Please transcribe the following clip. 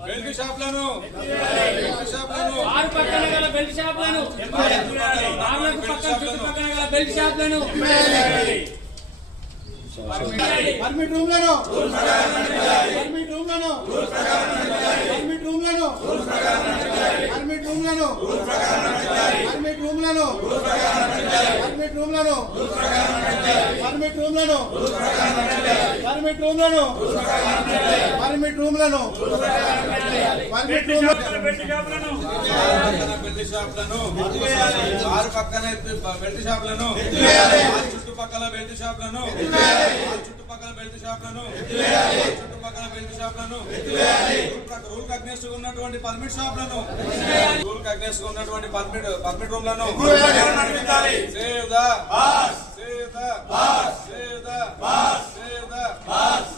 belt షాప్లను belt షాప్లను belt షాప్లను పర్మిట్ రూమ్లను పర్మిట్ రూమ్లను పర్మిట్ రూమ్లను పర్మిట్ రూమ్లను పర్మిట్ రూమ్లను పర్మిట్ రూమ్లను పర్మిట్ రూమ్లను పర్మిట్ రూమ్లను పర్మిట్ రూమ్లను పర్మిట్ రూమ్లను బెల్ట్ షాప్లను ఆరు పక్కన బెల్ట్ షాప్లను చుట్టుపక్కల బెల్ట్ షాప్లను చుట్టుపక్కల బెల్ట్ షాప్లను చుట్టుపక్కల బెల్ట్ షాప్లను రూల్ అగ్నెస్ట్ ఉన్నటువంటి పర్మిట్ షాప్లను రూల్ అగ్నెస్ట్ ఉన్నటువంటి పర్మిట్ రూమ్లను save the save the save the save the